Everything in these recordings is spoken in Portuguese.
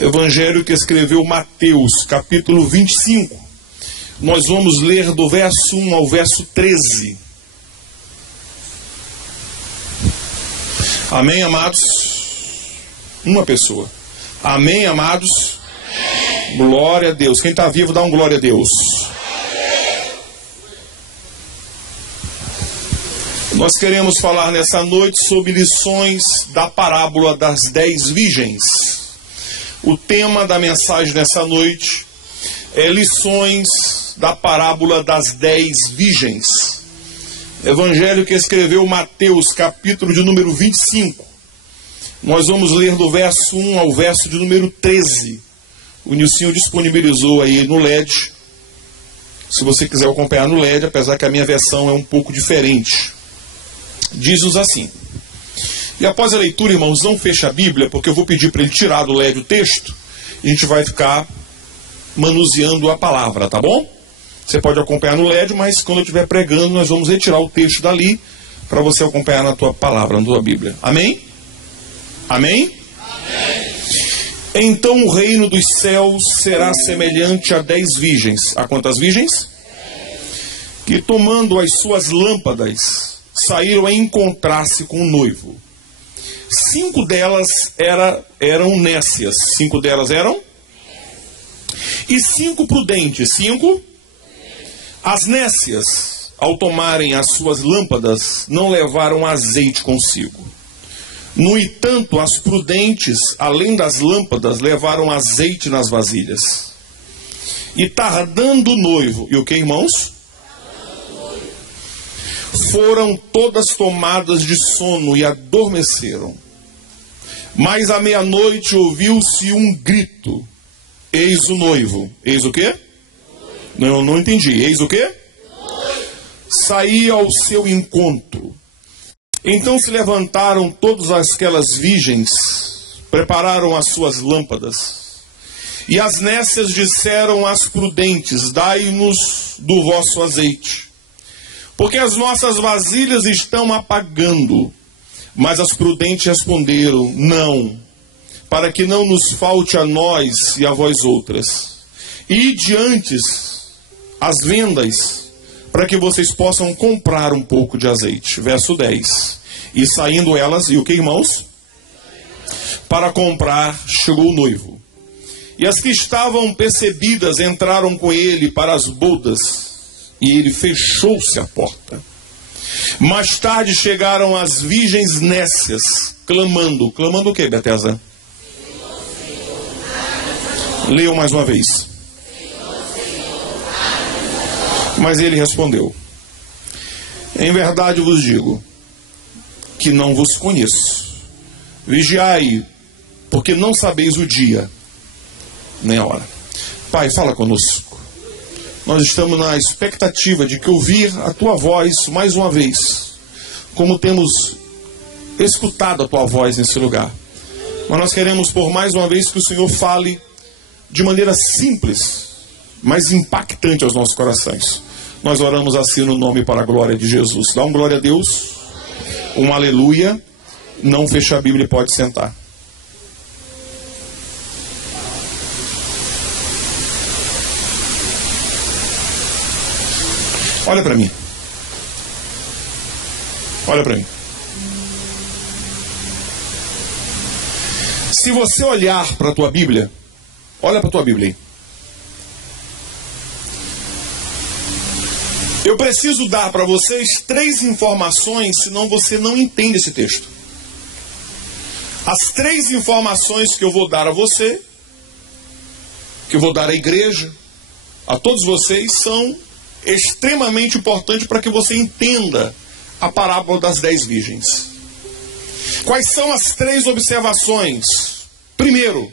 Evangelho que escreveu Mateus, capítulo 25. Nós vamos ler do verso 1 ao verso 13. Amém, amados? Uma pessoa. Amém, amados? Amém. Glória a Deus. Quem está vivo, dá um glória a Deus. Nós queremos falar nessa noite sobre lições da parábola das 10 virgens. O tema da mensagem nessa noite é lições da parábola das 10 virgens. Evangelho que escreveu Mateus, capítulo de número 25. Nós vamos ler do verso 1 ao verso de número 13. O Nilcinho disponibilizou aí no LED. Se você quiser acompanhar no LED, apesar que a minha versão é um pouco diferente. Diz-nos assim. E após a leitura, irmãos, não feche a Bíblia, porque eu vou pedir para ele tirar do LED o texto, e a gente vai ficar manuseando a palavra, tá bom? Você pode acompanhar no LED, mas quando eu estiver pregando, nós vamos retirar o texto dali, para você acompanhar na tua palavra, na tua Bíblia. Amém? Amém? Amém. Então o reino dos céus será semelhante a 10 virgens. A quantas virgens? Que tomando as suas lâmpadas, saíram a encontrar-se com o noivo. 5 delas eram nécias. 5 delas eram? E 5 prudentes. 5? As nécias, ao tomarem as suas lâmpadas, não levaram azeite consigo. No entanto, as prudentes, além das lâmpadas, levaram azeite nas vasilhas. E tardando o noivo, e o que, irmãos? Foram todas tomadas de sono e adormeceram. Mas à meia-noite ouviu-se um grito. Eis o noivo. Eis o quê? Não entendi. Eis o quê? Saía ao seu encontro. Então se levantaram todas aquelas virgens, prepararam as suas lâmpadas. E as nécias disseram às prudentes: dai-nos do vosso azeite, porque as nossas vasilhas estão apagando. Mas as prudentes responderam: não, para que não nos falte a nós e a vós outras. Ide antes às vendas, para que vocês possam comprar um pouco de azeite. Verso 10. E saindo elas, e o que, irmãos? Para comprar, chegou o noivo. E as que estavam percebidas entraram com ele para as bodas, e ele fechou-se a porta. Mais tarde chegaram as virgens nécias, clamando. Clamando o que, Betesa? Leiam mais uma vez. Mas ele respondeu: em verdade vos digo que não vos conheço. Vigiai, porque não sabeis o dia nem a hora. Pai, fala conosco. Nós estamos na expectativa de que ouvir a tua voz mais uma vez, como temos escutado a tua voz nesse lugar. Mas nós queremos por mais uma vez que o Senhor fale de maneira simples, mas impactante aos nossos corações. Nós oramos assim no nome para a glória de Jesus. Dá um glória a Deus, um aleluia. Não fecha a Bíblia e pode sentar. Olha para mim. Olha para mim. Se você olhar para a tua Bíblia, olha para a tua Bíblia aí. Eu preciso dar para vocês 3 informações, senão você não entende esse texto. As 3 informações que eu vou dar a você, que eu vou dar à igreja, a todos vocês, são extremamente importantes para que você entenda a parábola das 10 virgens. Quais são as 3 observações? Primeiro,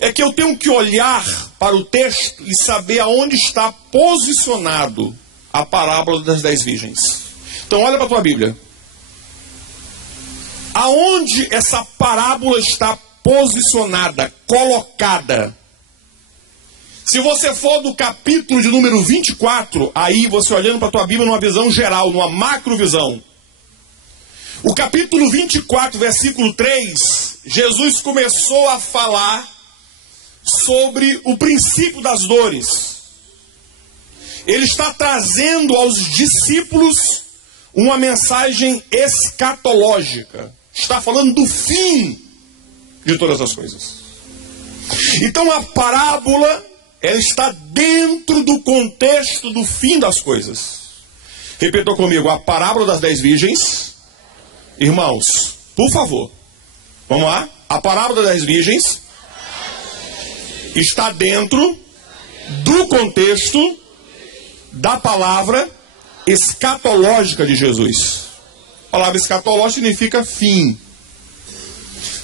é que eu tenho que olhar para o texto e saber aonde está posicionado a parábola das 10 virgens. Então olha para a tua Bíblia. Aonde essa parábola está posicionada, colocada? Se você for do capítulo de número 24, aí você olhando para a tua Bíblia numa visão geral, numa macrovisão. O capítulo 24, versículo 3, Jesus começou a falar sobre o princípio das dores. Ele está trazendo aos discípulos uma mensagem escatológica. Está falando do fim de todas as coisas. Então a parábola, ela está dentro do contexto do fim das coisas. Repita comigo, a parábola das 10 virgens. Irmãos, por favor, vamos lá. A parábola das 10 virgens está dentro do contexto da palavra escatológica de Jesus. A palavra escatológica significa fim.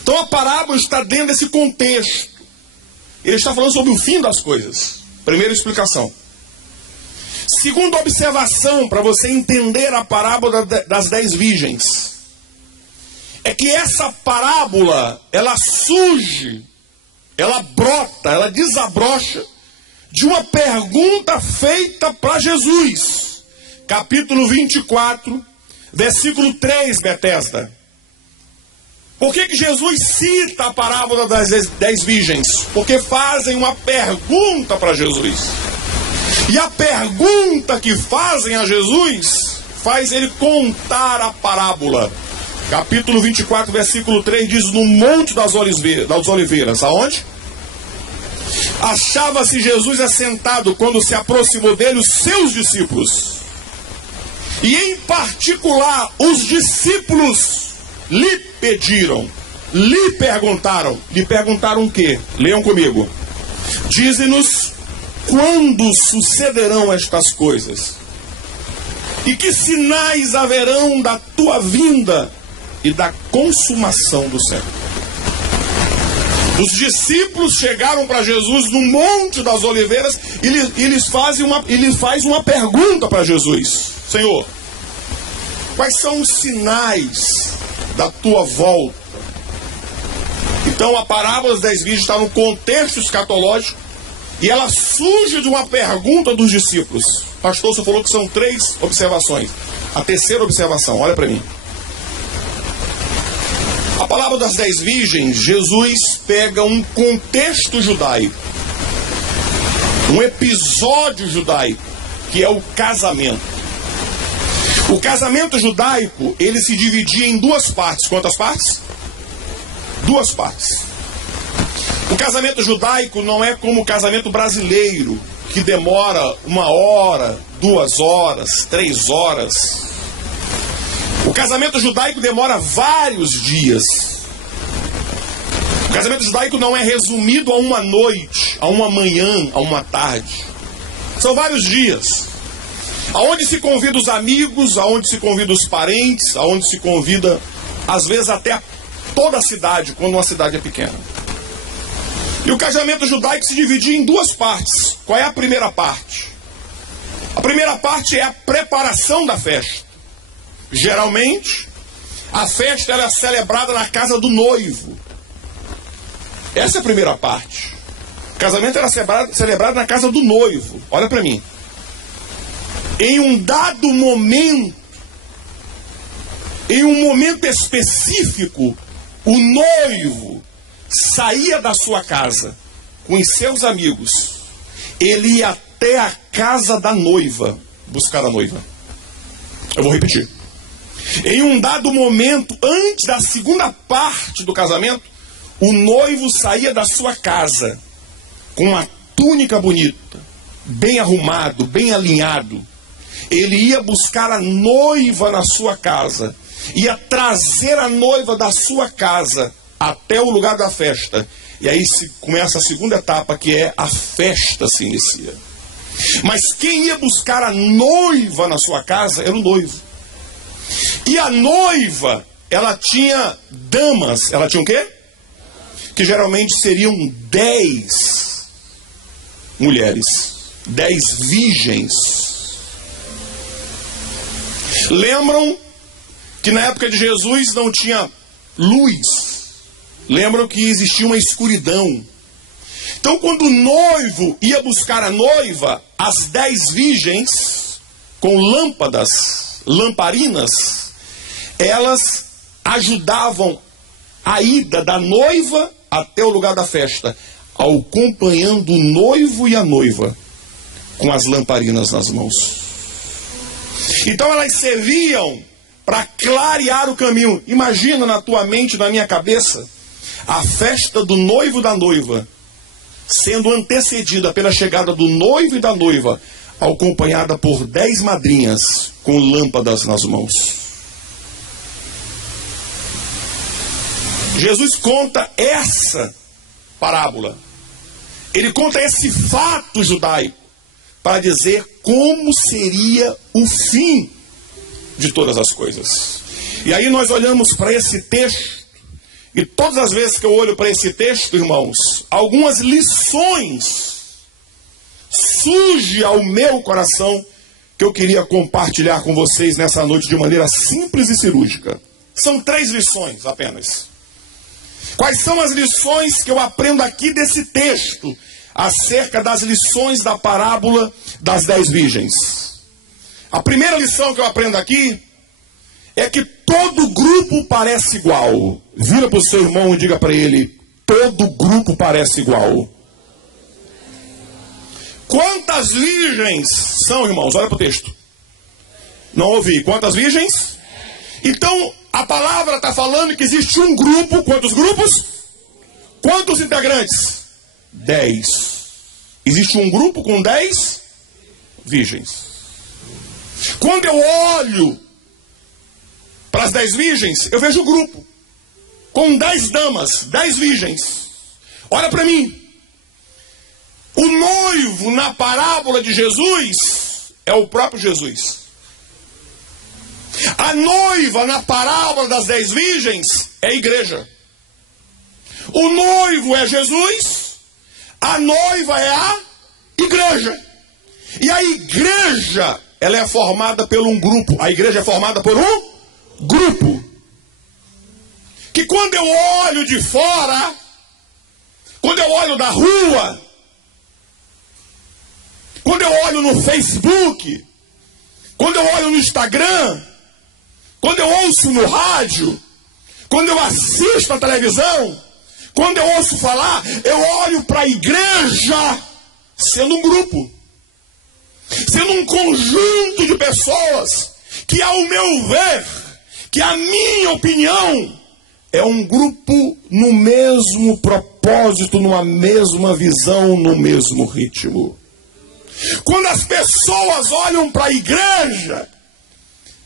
Então a parábola está dentro desse contexto. Ele está falando sobre o fim das coisas. Primeira explicação. Segunda observação, para você entender a parábola das 10 virgens, é que essa parábola, ela surge, ela brota, ela desabrocha de uma pergunta feita para Jesus. Capítulo 24, versículo 3, Betesda. Por que Jesus cita a parábola das 10 virgens? Porque fazem uma pergunta para Jesus. E a pergunta que fazem a Jesus faz ele contar a parábola. Capítulo 24, versículo 3 diz: no Monte das Oliveiras. Aonde? Achava-se Jesus assentado quando se aproximou dele os seus discípulos. E em particular, os discípulos lhe pediram, lhe perguntaram o quê? Leiam comigo. Dize-nos quando sucederão estas coisas, e que sinais haverão da tua vinda e da consumação do século. Os discípulos chegaram para Jesus no Monte das Oliveiras e ele faz uma pergunta para Jesus: Senhor, quais são os sinais da tua volta? Então a parábola das 10 virgens está no contexto escatológico e ela surge de uma pergunta dos discípulos. Pastor, você falou que são 3 observações. A terceira observação, olha para mim. A palavra das 10 virgens, Jesus pega um contexto judaico, um episódio judaico, que é o casamento. O casamento judaico, ele se dividia em 2 partes. Quantas partes? 2 partes. O casamento judaico não é como o casamento brasileiro, que demora 1 hora, 2 horas, 3 horas. O casamento judaico demora vários dias. O casamento judaico não é resumido a uma noite, a uma manhã, a uma tarde. São vários dias. Aonde se convida os amigos, aonde se convida os parentes, aonde se convida, às vezes, até toda a cidade, quando uma cidade é pequena. E o casamento judaico se dividia em 2 partes. Qual é a primeira parte? A primeira parte é a preparação da festa. Geralmente, a festa era celebrada na casa do noivo. Essa é a primeira parte. O casamento era celebrado na casa do noivo. Olha para mim. Em um dado momento, em um momento específico, o noivo saía da sua casa com os seus amigos. Ele ia até a casa da noiva buscar a noiva. Eu vou repetir. Em um dado momento, antes da segunda parte do casamento, o noivo saía da sua casa com uma túnica bonita, bem arrumado, bem alinhado. Ele ia buscar a noiva na sua casa, ia trazer a noiva da sua casa até o lugar da festa. E aí começa a segunda etapa, que é a festa se inicia. Mas quem ia buscar a noiva na sua casa era o noivo. E a noiva, ela tinha damas. Ela tinha o quê? Que geralmente seriam 10 mulheres. 10 virgens. Lembram que na época de Jesus não tinha luz. Lembram que existia uma escuridão. Então quando o noivo ia buscar a noiva, as 10 virgens, com lamparinas, elas ajudavam a ida da noiva até o lugar da festa. acompanhando o noivo e a noiva com as lamparinas nas mãos. Então elas serviam para clarear o caminho. Imagina na tua mente, na minha cabeça, a festa do noivo e da noiva sendo antecedida pela chegada do noivo e da noiva, acompanhada por 10 madrinhas com lâmpadas nas mãos. Jesus conta essa parábola. Ele conta esse fato judaico para dizer como seria o fim de todas as coisas. E aí nós olhamos para esse texto, e todas as vezes que eu olho para esse texto, irmãos, algumas lições surgem ao meu coração que eu queria compartilhar com vocês nessa noite de maneira simples e cirúrgica. São 3 lições apenas. Quais são as lições que eu aprendo aqui desse texto acerca das lições da parábola das 10 virgens? A primeira lição que eu aprendo aqui é que todo grupo parece igual. Vira para o seu irmão e diga para ele: todo grupo parece igual. Quantas virgens são, irmãos? Olha para o texto. Não ouvi. Quantas virgens? Então, a palavra está falando que existe um grupo. Quantos grupos? Quantos integrantes? 10. Existe um grupo com 10 virgens. Quando eu olho para as 10 virgens, eu vejo o grupo com 10 damas, 10 virgens. Olha para mim. O noivo na parábola de Jesus é o próprio Jesus. A noiva na parábola das 10 virgens é a igreja. O noivo é Jesus, a noiva é a igreja. E a igreja, ela é formada por um grupo. A igreja é formada por um grupo. Que quando eu olho de fora, quando eu olho da rua, quando eu olho no Facebook, quando eu olho no Instagram, quando eu ouço no rádio, quando eu assisto à televisão, quando eu ouço falar, eu olho para a igreja sendo um grupo, sendo um conjunto de pessoas que, ao meu ver, que a minha opinião, é um grupo no mesmo propósito, numa mesma visão, no mesmo ritmo. Quando as pessoas olham para a igreja,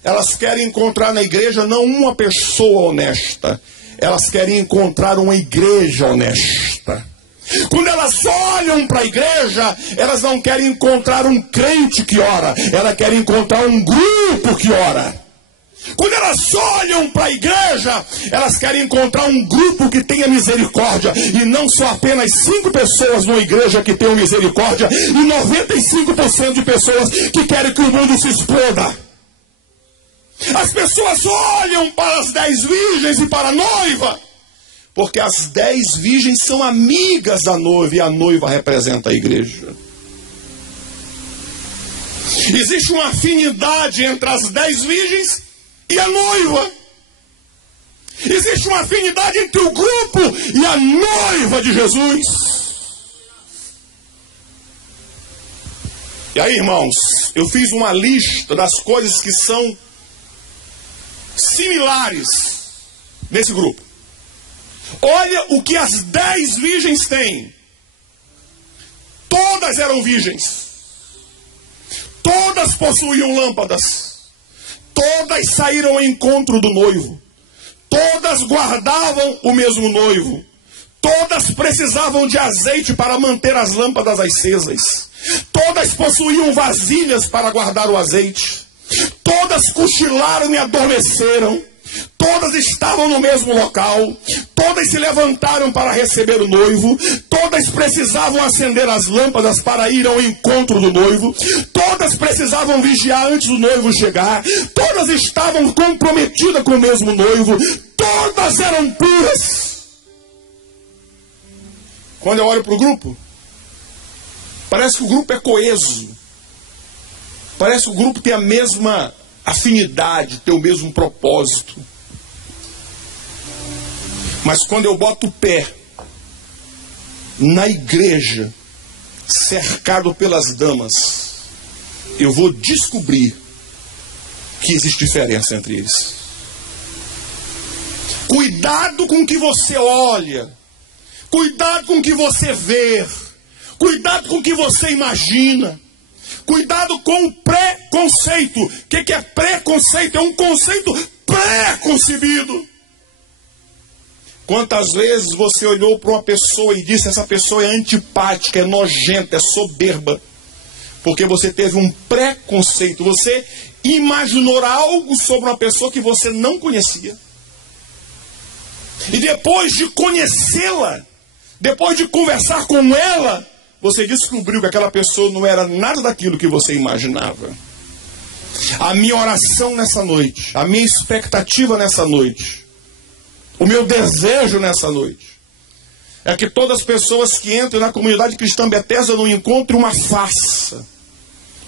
elas querem encontrar na igreja não uma pessoa honesta, elas querem encontrar uma igreja honesta. Quando elas olham para a igreja, elas não querem encontrar um crente que ora, elas querem encontrar um grupo que ora. Quando elas olham para a igreja, elas querem encontrar um grupo que tenha misericórdia. E não só apenas 5 pessoas numa igreja que tenham misericórdia, e 95% de pessoas que querem que o mundo se exploda. As pessoas olham para as 10 virgens e para a noiva, porque as 10 virgens são amigas da noiva, e a noiva representa a igreja. Existe uma afinidade entre as 10 virgens e a noiva. Existe uma afinidade entre o grupo e a noiva de Jesus. E aí, irmãos, eu fiz uma lista das coisas que são similares nesse grupo. Olha o que as 10 virgens têm. Todas eram virgens. Todas possuíam lâmpadas. Todas saíram ao encontro do noivo. Todas guardavam o mesmo noivo. Todas precisavam de azeite para manter as lâmpadas acesas. Todas possuíam vasilhas para guardar o azeite. Todas cochilaram e adormeceram. Todas estavam no mesmo local. Todas se levantaram para receber o noivo. Todas precisavam acender as lâmpadas para ir ao encontro do noivo. Todas precisavam vigiar antes do noivo chegar. Todas estavam comprometidas com o mesmo noivo. Todas eram puras. Quando eu olho para o grupo, parece que o grupo é coeso. Parece que o grupo tem a mesma afinidade, tem o mesmo propósito. Mas quando eu boto o pé na igreja, cercado pelas damas, eu vou descobrir que existe diferença entre eles. Cuidado com o que você olha, cuidado com o que você vê, cuidado com o que você imagina, cuidado com o preconceito. O que é preconceito? É um conceito pré-concebido. Quantas vezes você olhou para uma pessoa e disse: essa pessoa é antipática, é nojenta, é soberba, porque você teve um preconceito, você imaginou algo sobre uma pessoa que você não conhecia. E depois de conhecê-la, depois de conversar com ela, você descobriu que aquela pessoa não era nada daquilo que você imaginava. A minha oração nessa noite, a minha expectativa nessa noite, o meu desejo nessa noite, é que todas as pessoas que entram na comunidade cristã Bethesda não encontrem uma farsa,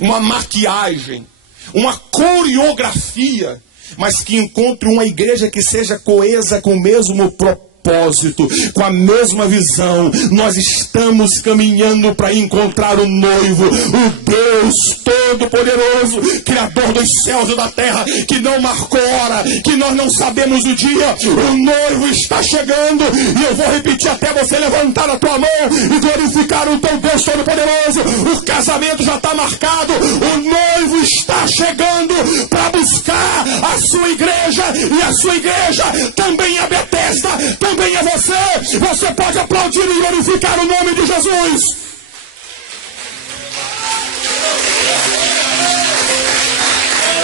uma maquiagem, uma coreografia, mas que encontre uma igreja que seja coesa com o mesmo propósito, com a mesma visão. Nós estamos caminhando para encontrar o noivo, o Deus Todo-Poderoso, Criador dos céus e da terra, que não marcou hora, que nós não sabemos o dia. O noivo está chegando, e eu vou repetir até você levantar a tua mão e glorificar o teu Deus Todo-Poderoso. O casamento já está marcado, o noivo está chegando para buscar a sua igreja, e a sua igreja também é Bethesda, também é você. Você pode aplaudir e glorificar o nome de Jesus.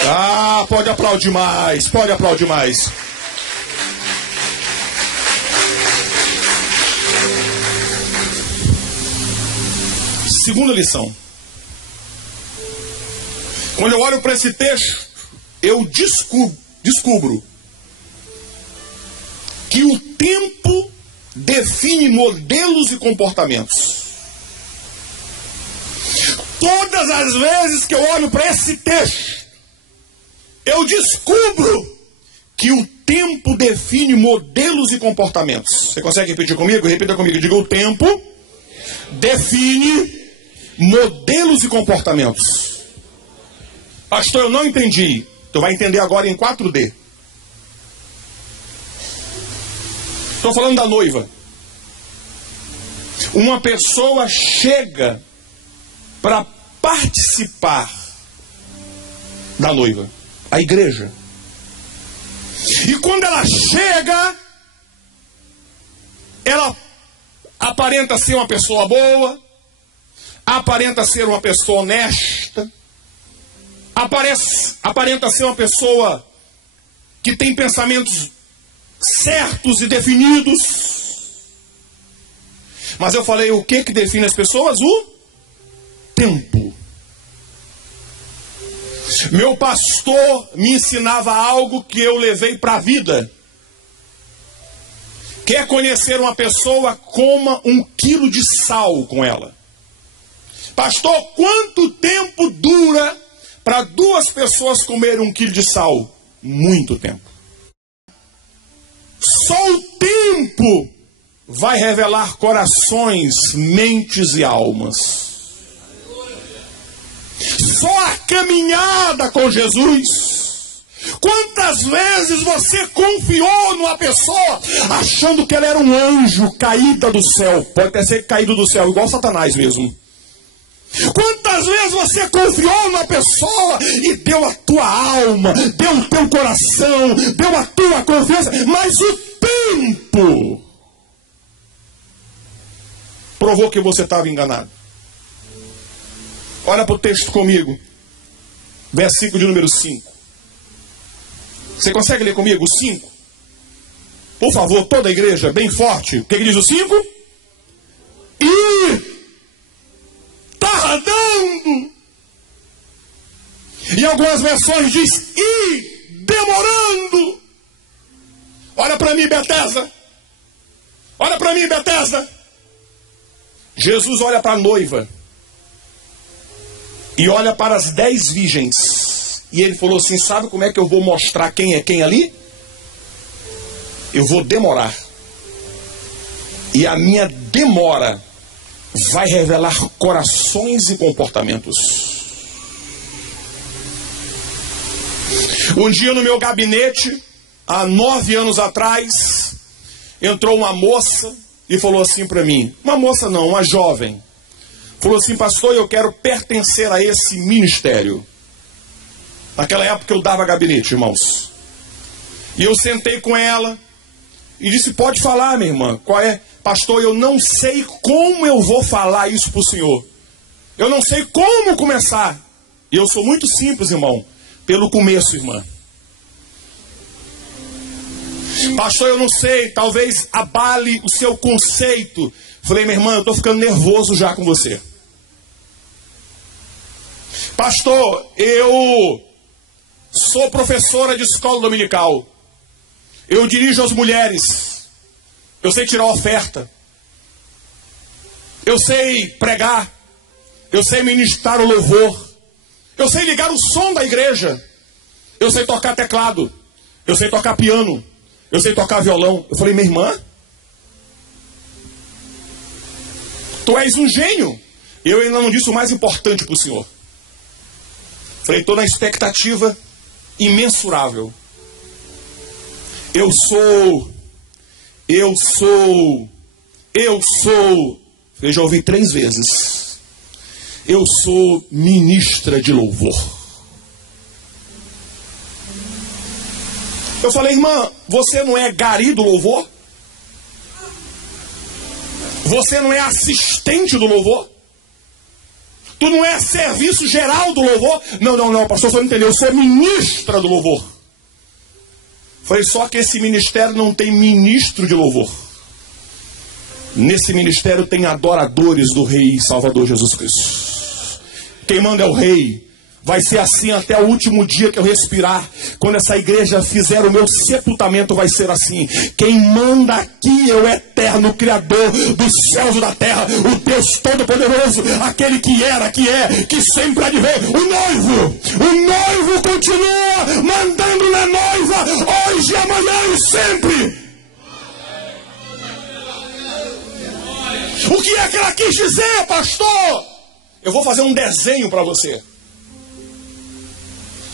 Ah, pode aplaudir mais, pode aplaudir mais. Segunda lição. Quando eu olho para esse texto, eu descubro que o tempo define modelos e comportamentos. Todas as vezes que eu olho para esse texto, eu descubro que o tempo define modelos e comportamentos. Você consegue repetir comigo? Repita comigo. Diga: o tempo define modelos e comportamentos. Pastor, eu não entendi. Tu vai entender agora em 4D. Estou falando da noiva. Uma pessoa chega para participar da noiva, a igreja. E quando ela chega, ela aparenta ser uma pessoa boa, aparenta ser uma pessoa honesta, aparenta ser uma pessoa que tem pensamentos certos e definidos. Mas eu falei, o que define as pessoas? O tempo. Meu pastor me ensinava algo que eu levei para a vida. Quer conhecer uma pessoa? Coma 1 quilo de sal com ela. Pastor, quanto tempo dura para 2 pessoas comerem 1 quilo de sal? Muito tempo. Só o tempo vai revelar corações, mentes e almas. Só a caminhada com Jesus. Quantas vezes você confiou numa pessoa achando que ela era um anjo caída do céu? Pode até ser caído do céu, igual Satanás mesmo. Quantas vezes você confiou numa pessoa e deu a tua alma, deu o teu coração, deu a tua confiança, mas o tempo provou que você estava enganado. Olha para o texto comigo, versículo de número 5. Você consegue ler comigo o 5? Por favor, toda a igreja, bem forte. O que diz o 5? E tardando. E algumas versões diz e demorando. Olha para mim, Bethesda. Olha para mim, Bethesda. Jesus olha para a noiva e olha para as 10 virgens. E ele falou assim, sabe como é que eu vou mostrar quem é quem ali? Eu vou demorar. E a minha demora vai revelar corações e comportamentos. Um dia no meu gabinete, há 9 anos atrás, entrou uma moça e falou assim para mim, uma moça não, uma jovem, falou assim: pastor, eu quero pertencer a esse ministério. Naquela época eu dava gabinete, irmãos. E eu sentei com ela e disse: pode falar, minha irmã, qual é? Pastor, eu não sei como eu vou falar isso para o senhor. Eu não sei como começar. E eu sou muito simples, irmão. Pelo começo, irmã. Pastor, eu não sei, talvez abale o seu conceito. Falei: minha irmã, eu estou ficando nervoso já com você. Pastor, eu sou professora de escola dominical. Eu dirijo as mulheres. Eu sei tirar oferta. Eu sei pregar. Eu sei ministrar o louvor. Eu sei ligar o som da igreja. Eu sei tocar teclado. Eu sei tocar piano. Eu sei tocar violão. Eu falei: minha irmã, tu és um gênio. Eu ainda não disse o mais importante para o senhor. Falei: estou na expectativa imensurável. Eu sou. Eu já ouvi 3 vezes. Eu sou ministra de louvor. Eu falei: irmã, você não é gari do louvor? Você não é assistente do louvor? Tu não é serviço geral do louvor? Não, pastor, você não entendeu. Eu sou ministra do louvor. Falei: só que esse ministério não tem ministro de louvor. Nesse ministério tem adoradores do Rei e Salvador Jesus Cristo. Quem manda é o Rei. Vai ser assim até o último dia que eu respirar. Quando essa igreja fizer o meu sepultamento, vai ser assim. Quem manda aqui é o eterno Criador dos céus e da terra, o Deus Todo-Poderoso, aquele que era, que é, que sempre há de ver. O noivo continua mandando na noiva, hoje, amanhã e sempre. O que é que ela quis dizer, pastor? Eu vou fazer um desenho para você.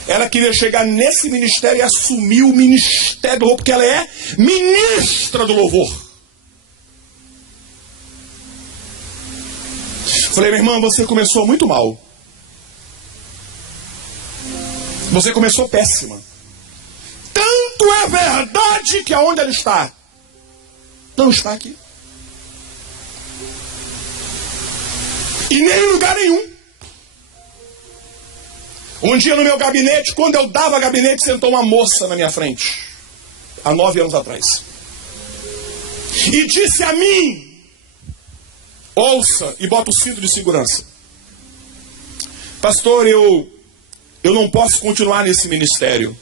Ela queria chegar nesse ministério e assumir o ministério do louvor, porque ela é ministra do louvor. Falei: minha irmã, você começou muito mal. Você começou péssima. Tanto é verdade que aonde ela está, não está aqui. E nem em lugar nenhum. Um dia no meu gabinete, quando eu dava gabinete, sentou uma moça na minha frente. Há 9 anos atrás. E disse a mim: ouça e bota o cinto de segurança. Pastor, eu não posso continuar nesse ministério.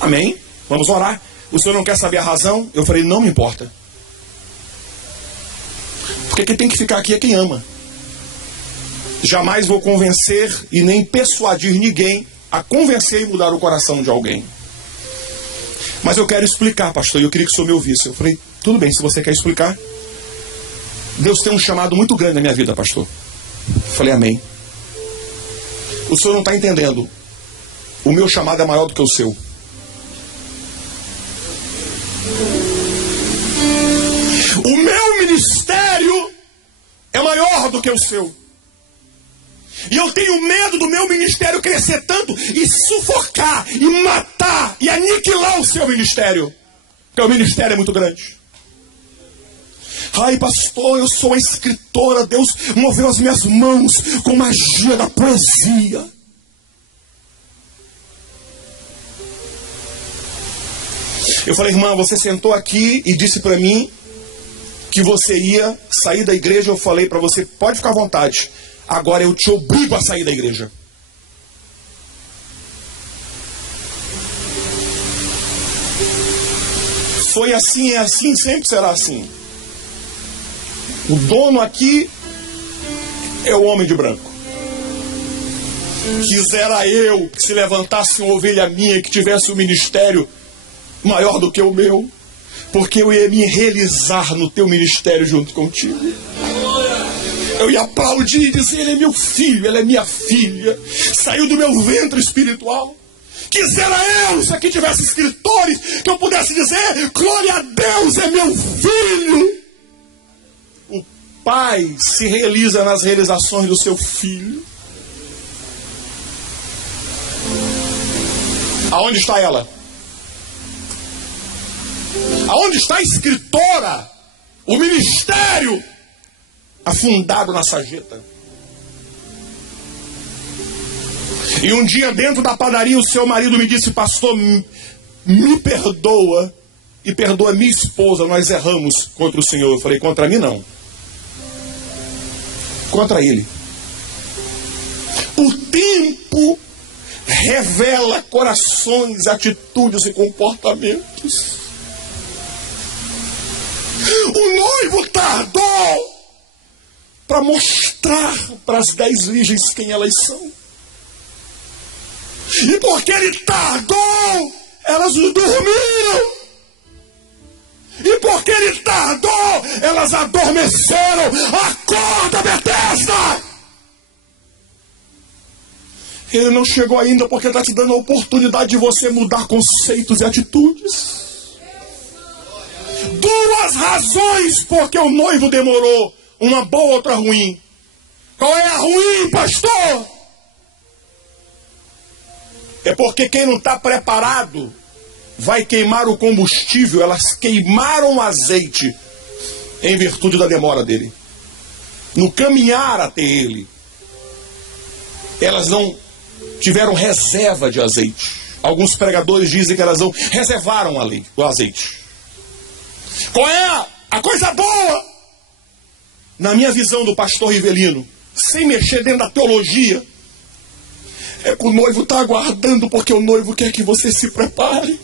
Amém? Vamos orar. O senhor não quer saber a razão? Eu falei: não me importa. Porque quem tem que ficar aqui é quem ama. Jamais vou convencer e nem persuadir ninguém a convencer e mudar o coração de alguém. Mas eu quero explicar, pastor, e eu queria que o senhor me ouvisse. Eu falei: tudo bem, se você quer explicar. Deus tem um chamado muito grande na minha vida, pastor. Eu falei: amém. O senhor não está entendendo. O meu chamado é maior do que o seu. O meu ministério é maior do que o seu. E eu tenho medo do meu ministério crescer tanto e sufocar, e matar, e aniquilar o seu ministério. Porque o ministério é muito grande. Ai, pastor, eu sou uma escritora. Deus moveu as minhas mãos com magia da poesia. Eu falei: irmã, você sentou aqui e disse para mim que você ia sair da igreja. Eu falei para você: pode ficar à vontade. Agora eu te obrigo a sair da igreja. Foi assim, é assim, sempre será assim. O dono aqui é o homem de branco. Quisera eu que se levantasse uma ovelha minha que tivesse um ministério maior do que o meu, porque eu ia me realizar no teu ministério junto contigo. eu ia aplaudir e dizer: ele é meu filho, ela é minha filha, saiu do meu ventre espiritual. Quisera eu, se aqui tivesse escritores, que eu pudesse dizer: glória a Deus, é meu filho. O pai se realiza nas realizações do seu filho. Aonde está ela? Aonde está a escritora? O ministério afundado na sarjeta. E um dia dentro da padaria o seu marido me disse: pastor, me perdoa e perdoa minha esposa, nós erramos contra o Senhor. Eu falei: contra mim não, contra ele. O tempo revela corações, atitudes e comportamentos. O noivo tardou para mostrar para as 10 virgens quem elas são. E porque ele tardou, elas dormiram. E porque ele tardou, elas adormeceram. Acorda, Betesda! Ele não chegou ainda porque está te dando a oportunidade de você mudar conceitos e atitudes. 2 razões porque o noivo demorou. Uma boa, outra ruim. Qual é a ruim, pastor? É porque quem não está preparado vai queimar o combustível. Elas queimaram o azeite em virtude da demora dele. No caminhar até ele, elas não tiveram reserva de azeite. Alguns pregadores dizem que elas não reservaram o azeite. Qual é a coisa boa? Na minha visão do pastor Rivelino, sem mexer dentro da teologia, é que o noivo está aguardando, porque o noivo quer que você se prepare.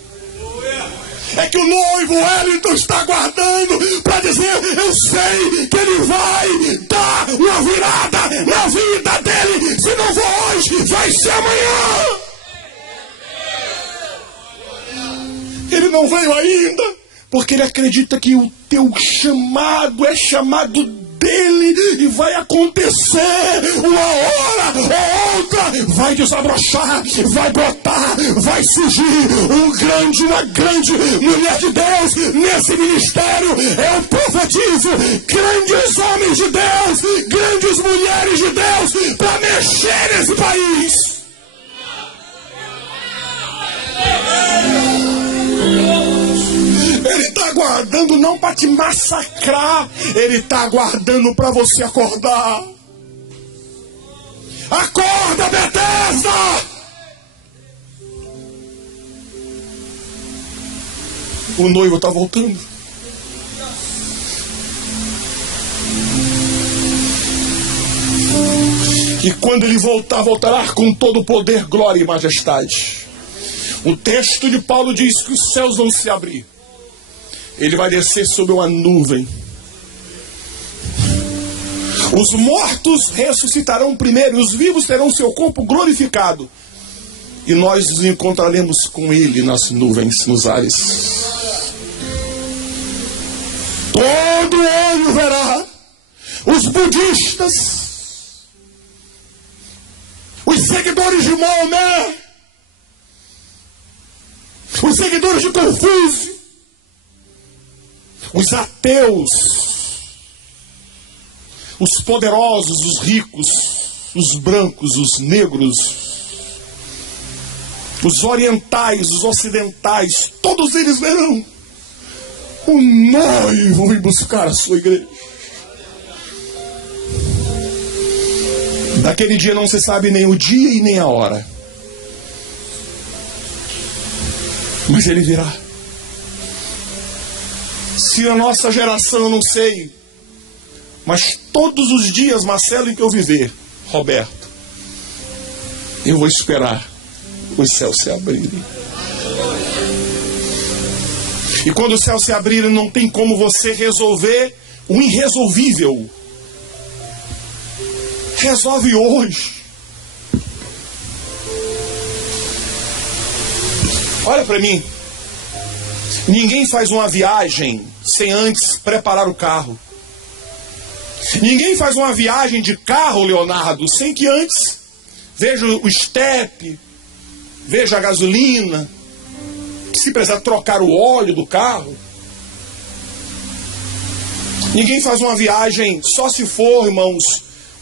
É que o noivo Wellington está aguardando para dizer: eu sei que ele vai dar uma virada na vida dele. Se não for hoje, vai ser amanhã. Ele não veio ainda porque ele acredita que o teu chamado é chamado dele e vai acontecer uma hora ou outra, vai desabrochar, vai brotar, vai surgir uma grande mulher de Deus nesse ministério. Eu profetizo grandes homens de Deus, grandes mulheres de Deus para mexer nesse país. Ele está aguardando não para te massacrar, ele está aguardando para você acordar. Acorda, Betesda! O noivo está voltando. E quando ele voltar, voltará com todo o poder, glória e majestade. O texto de Paulo diz que os céus vão se abrir. Ele vai descer sobre uma nuvem. Os mortos ressuscitarão primeiro, e os vivos terão seu corpo glorificado. E nós nos encontraremos com ele nas nuvens, nos ares. Todo olho verá. Os budistas, os seguidores de Maomé, os seguidores de Confúcio, os ateus, os poderosos, os ricos, os brancos, os negros, os orientais, os ocidentais, todos eles verão o noivo vir buscar a sua igreja. Daquele dia não se sabe nem o dia e nem a hora, mas ele virá. Se a nossa geração, eu não sei, mas todos os dias, Marcelo, em que eu viver, Roberto, eu vou esperar os céus se abrirem. E quando os céus se abrirem, não tem como você resolver o irresolvível. Resolve hoje. Olha para mim. Ninguém faz uma viagem sem antes preparar o carro. Ninguém faz uma viagem de carro, Leonardo, sem que antes veja o estepe, veja a gasolina, se precisar trocar o óleo do carro. Ninguém faz uma viagem só se for, irmãos,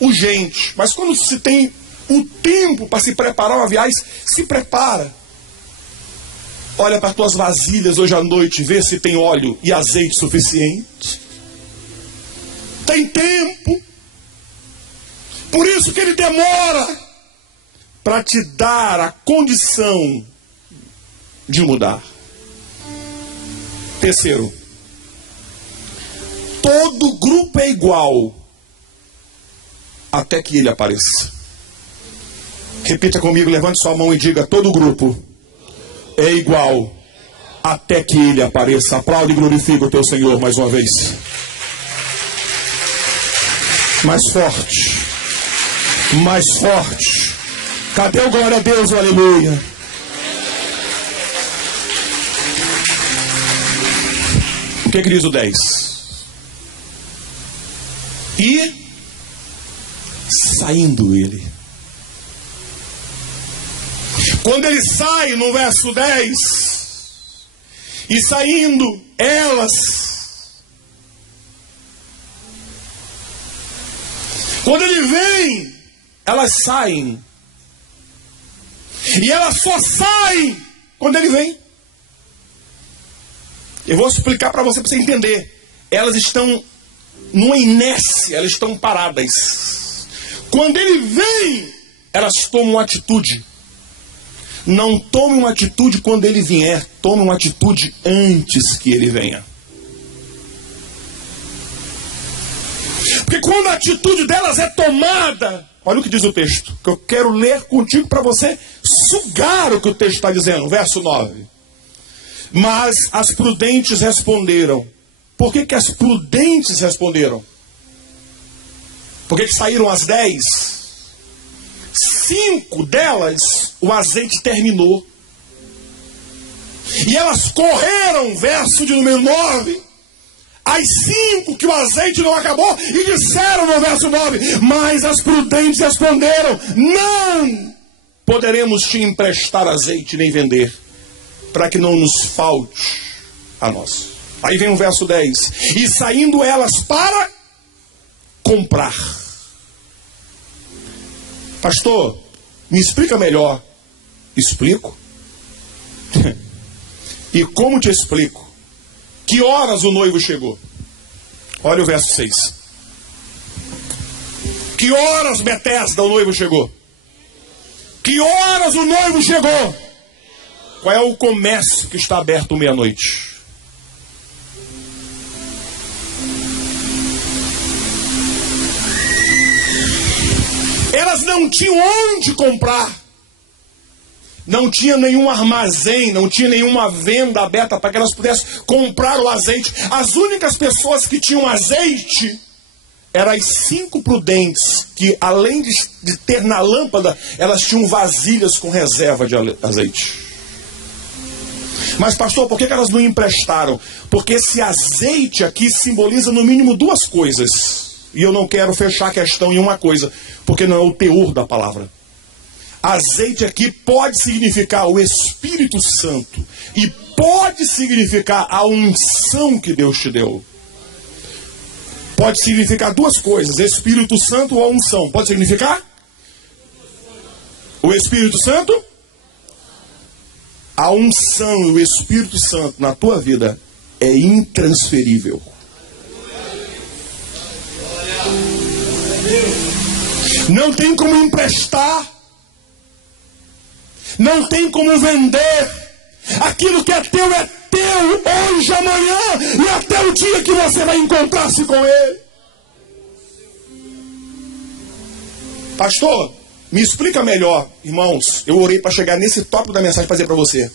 urgente. Mas quando se tem o tempo para se preparar uma viagem, se prepara. Olha para as tuas vasilhas hoje à noite, vê se tem óleo e azeite suficiente. Tem tempo. Por isso que ele demora para te dar a condição de mudar. Terceiro, todo grupo é igual até que ele apareça. Repita comigo, levante sua mão e diga: todo grupo é igual até que ele apareça. Aplaude e glorifica o teu Senhor mais uma vez. Mais forte. Mais forte. Cadê o glória a Deus, o aleluia? O que diz o 10? E saindo ele. Quando ele sai no verso 10, e saindo elas, quando ele vem, elas saem. E elas só saem quando ele vem. Eu vou explicar para você entender. Elas estão numa inércia, elas estão paradas. Quando ele vem, elas tomam uma atitude. Não tome uma atitude quando ele vier, tome uma atitude antes que ele venha. Porque quando a atitude delas é tomada, olha o que diz o texto, que eu quero ler contigo para você sugar o que o texto está dizendo, verso 9. Mas as prudentes responderam. Por que as prudentes responderam? Porque saíram as 10. 5 delas, o azeite terminou. E elas correram, verso de número 9, as 5 que o azeite não acabou, e disseram no verso 9, mas as prudentes responderam: não poderemos te emprestar azeite nem vender, para que não nos falte a nós. Aí vem o verso 10. E saindo elas para comprar. Pastor, me explica melhor. Explico. E como te explico? Que horas o noivo chegou? Olha o verso 6. Que horas, Betesda, o noivo chegou? Que horas o noivo chegou? Qual é o comércio que está aberto meia-noite? Elas não tinham onde comprar. Não tinha nenhum armazém, não tinha nenhuma venda aberta para que elas pudessem comprar o azeite. As únicas pessoas que tinham azeite eram as 5 prudentes, que além de ter na lâmpada, elas tinham vasilhas com reserva de azeite. Mas pastor, por que elas não emprestaram? Porque esse azeite aqui simboliza no mínimo 2 coisas. E eu não quero fechar a questão em uma coisa, porque não é o teor da palavra. Azeite aqui pode significar o Espírito Santo e pode significar a unção que Deus te deu. Pode significar 2 coisas, Espírito Santo ou a unção. Pode significar? O Espírito Santo? A unção e o Espírito Santo na tua vida é intransferível. Não tem como emprestar. Não tem como vender. Aquilo que é teu hoje, amanhã e até o dia que você vai encontrar-se com ele. Pastor, me explica melhor. Irmãos, eu orei para chegar nesse tópico da mensagem para dizer para você.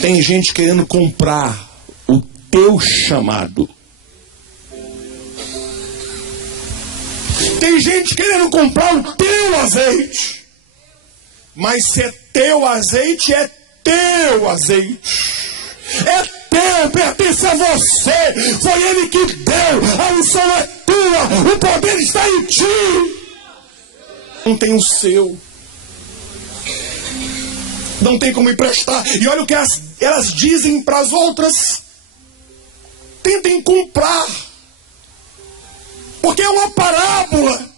Tem gente querendo comprar o teu chamado. Tem gente querendo comprar o teu azeite. Mas se é teu azeite, é teu azeite. É teu, pertence a você. Foi ele que deu a unção é tua, o poder está em ti. Não tem o seu. Não tem como emprestar. E olha o que elas dizem para as outras. Tentem comprar. Porque é uma parábola.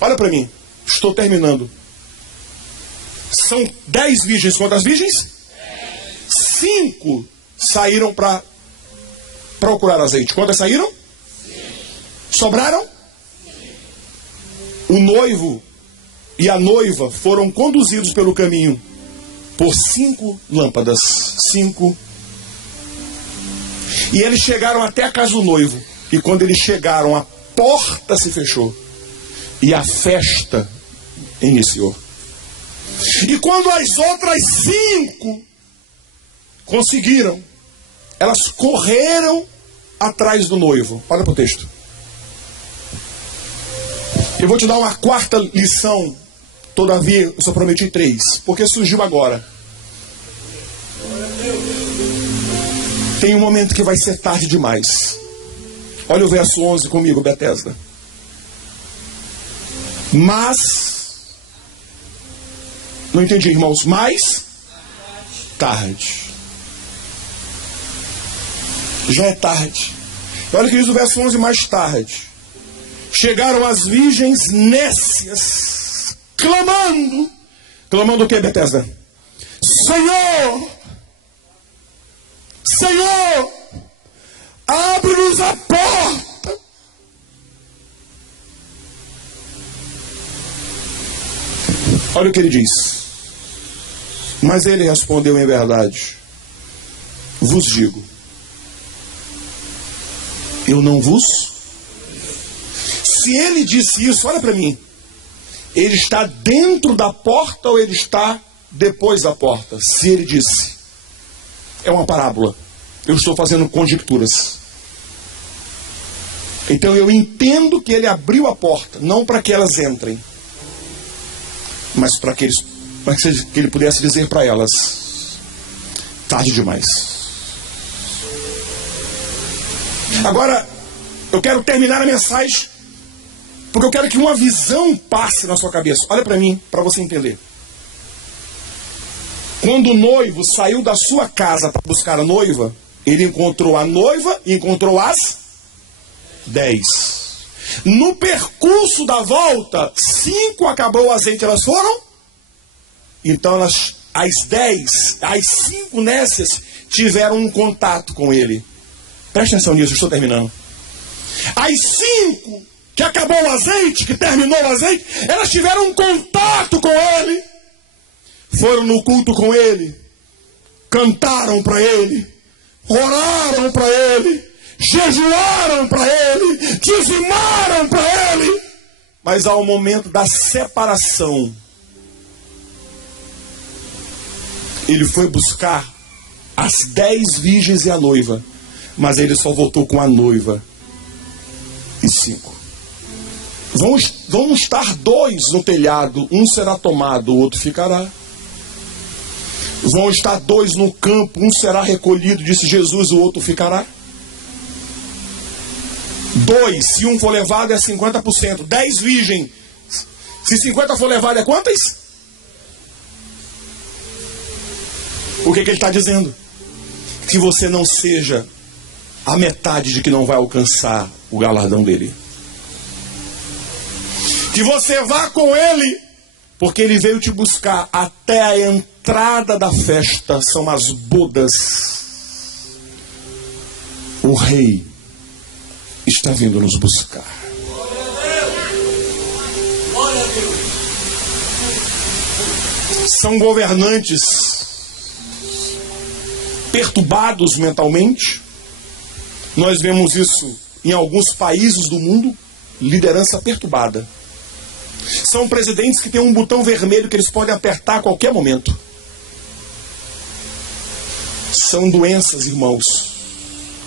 Olha para mim. Estou terminando. São 10 virgens. Quantas virgens? 5 saíram para procurar azeite. Quantas saíram? 5. Sobraram? 5. O noivo e a noiva foram conduzidos pelo caminho por 5 lâmpadas. 5. E eles chegaram até a casa do noivo. E quando eles chegaram, a porta se fechou. E a festa iniciou. E quando as outras 5 conseguiram, elas correram atrás do noivo. Olha para o texto. Eu vou te dar uma 4ª lição. Todavia, eu só prometi 3. Porque surgiu agora. Tem um momento que vai ser tarde demais. Olha o verso 11 comigo, Betesda. Mas... Não entendi, irmãos. Mais tarde. Já é tarde. Olha o que diz o verso 11, mais tarde. Chegaram as virgens nécias, clamando. Clamando o que, Betesda? Senhor! Senhor! Abre-nos a porta! Olha o que ele diz. Mas ele respondeu em verdade. Vos digo. Eu não vos... Se ele disse isso, olha para mim. Ele está dentro da porta ou ele está depois da porta? Se ele disse. É uma parábola. Eu estou fazendo conjecturas. Então eu entendo que ele abriu a porta. Não para que elas entrem. Mas para que ele pudesse dizer para elas. Tarde demais. Agora, eu quero terminar a mensagem, porque eu quero que uma visão passe na sua cabeça. Olha para mim, para você entender. Quando o noivo saiu da sua casa para buscar a noiva, ele encontrou a noiva e encontrou as 10. No percurso da volta, 5 acabou o azeite, elas foram? Então as 10, as 5 nécias tiveram um contato com ele. Presta atenção nisso, eu estou terminando. As 5 que acabou o azeite, que terminou o azeite, elas tiveram um contato com ele. Foram no culto com ele. Cantaram para ele. Oraram para ele. Jejuaram para ele. Dizimaram para ele. Mas ao momento da separação, ele foi buscar as 10 virgens e a noiva. Mas ele só voltou com a noiva e 5. Vão estar 2 no telhado. Um será tomado, o outro ficará. Vão estar 2 no campo. Um será recolhido, disse Jesus, o outro ficará. 2, se um for levado é 50%. 10 virgens. Se 50 for levado é quantas? O que ele está dizendo? Que você não seja a metade de que não vai alcançar o galardão dele. Que você vá com ele, porque ele veio te buscar até a entrada da festa. São as bodas. O rei está vindo nos buscar. São governantes perturbados mentalmente. Nós vemos isso em alguns países do mundo, liderança perturbada. São presidentes que têm um botão vermelho que eles podem apertar a qualquer momento. São doenças, irmãos.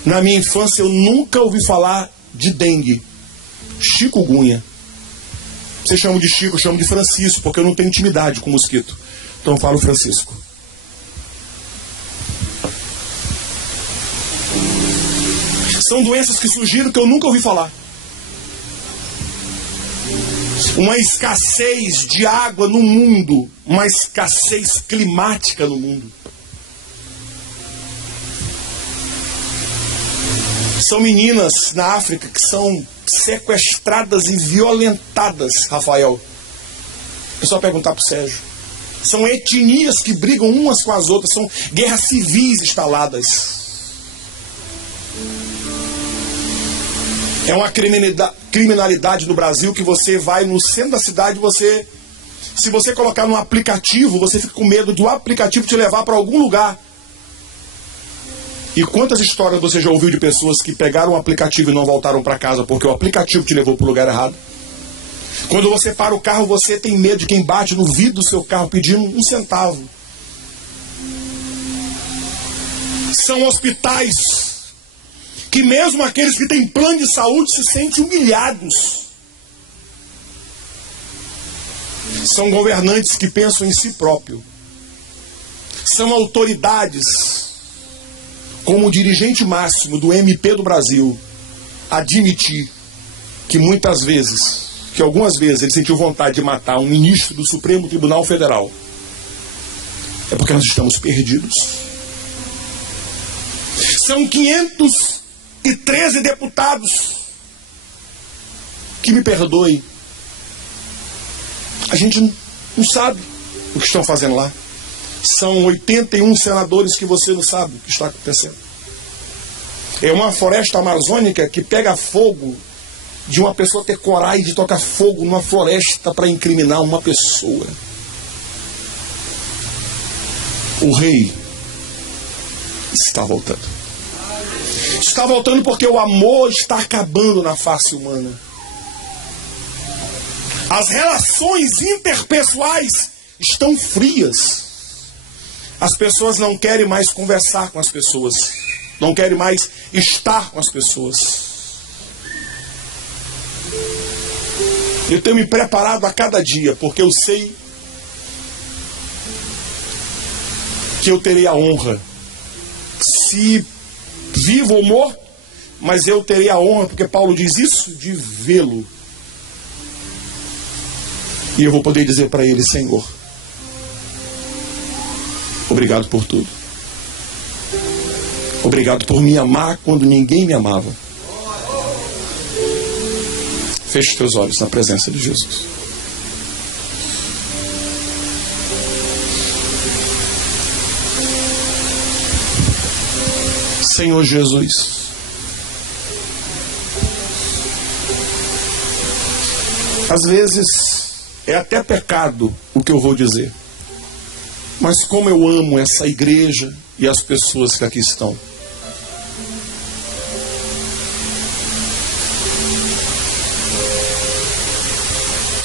Na minha infância eu nunca ouvi falar de dengue, chikungunya. Vocês chamam de Chico, eu chamo de Francisco, porque eu não tenho intimidade com mosquito. Então eu falo Francisco. São doenças que surgiram que eu nunca ouvi falar. Uma escassez de água no mundo, uma escassez climática no mundo. São meninas na África que são sequestradas e violentadas, Rafael. É só perguntar para o Sérgio. São etnias que brigam umas com as outras, são guerras civis instaladas. É uma criminalidade no Brasil que você vai no centro da cidade, se você colocar no aplicativo, você fica com medo do aplicativo te levar para algum lugar. E quantas histórias você já ouviu de pessoas que pegaram o aplicativo e não voltaram para casa porque o aplicativo te levou para o lugar errado? Quando você para o carro, você tem medo de quem bate no vidro do seu carro pedindo 1 centavo. São hospitais que mesmo aqueles que têm plano de saúde se sentem humilhados. São governantes que pensam em si próprio. São autoridades, como o dirigente máximo do MP do Brasil, admitir que algumas vezes ele sentiu vontade de matar um ministro do Supremo Tribunal Federal. É porque nós estamos perdidos. São 513 deputados, que me perdoem, a gente não sabe o que estão fazendo lá. São 81 senadores que você não sabe o que está acontecendo. É uma floresta amazônica que pega fogo, de uma pessoa ter coragem de tocar fogo numa floresta para incriminar uma pessoa. O rei está voltando. Está voltando porque o amor está acabando na face humana. As relações interpessoais estão frias. As pessoas não querem mais conversar com as pessoas. Não querem mais estar com as pessoas. Eu tenho me preparado a cada dia, porque eu sei que eu terei a honra. Se vivo ou morto, mas eu terei a honra, porque Paulo diz isso, de vê-lo. E eu vou poder dizer para ele: Senhor, obrigado por tudo. Obrigado por me amar quando ninguém me amava. Feche teus olhos na presença de Jesus. Senhor Jesus, às vezes é até pecado o que eu vou dizer, mas como eu amo essa igreja e as pessoas que aqui estão.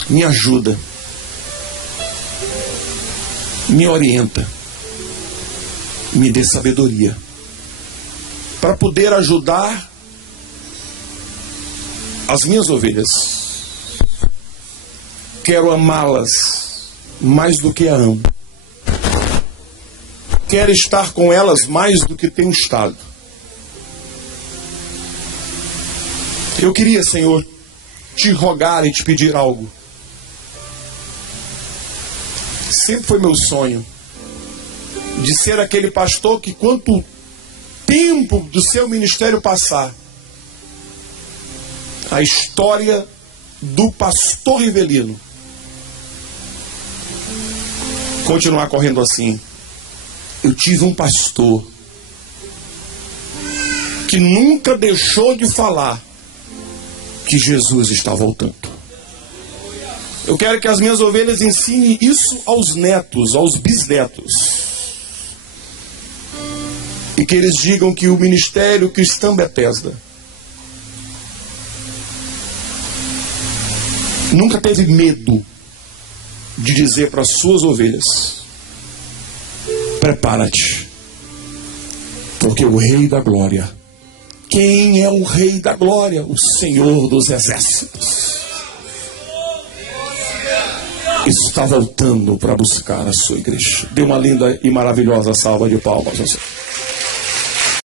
Me ajuda, me orienta, me dê sabedoria para poder ajudar as minhas ovelhas. Quero amá-las mais do que a amo. Quero estar com elas mais do que tenho estado. Eu queria, Senhor, te rogar e te pedir algo. Sempre foi meu sonho de ser aquele pastor que, quanto tempo do seu ministério passar, a história do pastor Rivelino continuar correndo assim. Eu tive um pastor que nunca deixou de falar que Jesus está voltando. Eu quero que as minhas ovelhas ensinem isso aos netos, aos bisnetos. E que eles digam que o Ministério Cristão Bethesda nunca teve medo de dizer para as suas ovelhas: prepara-te, porque o Rei da Glória, quem é o Rei da Glória? O Senhor dos Exércitos está voltando para buscar a sua igreja. Dê uma linda e maravilhosa salva de palmas ao Senhor.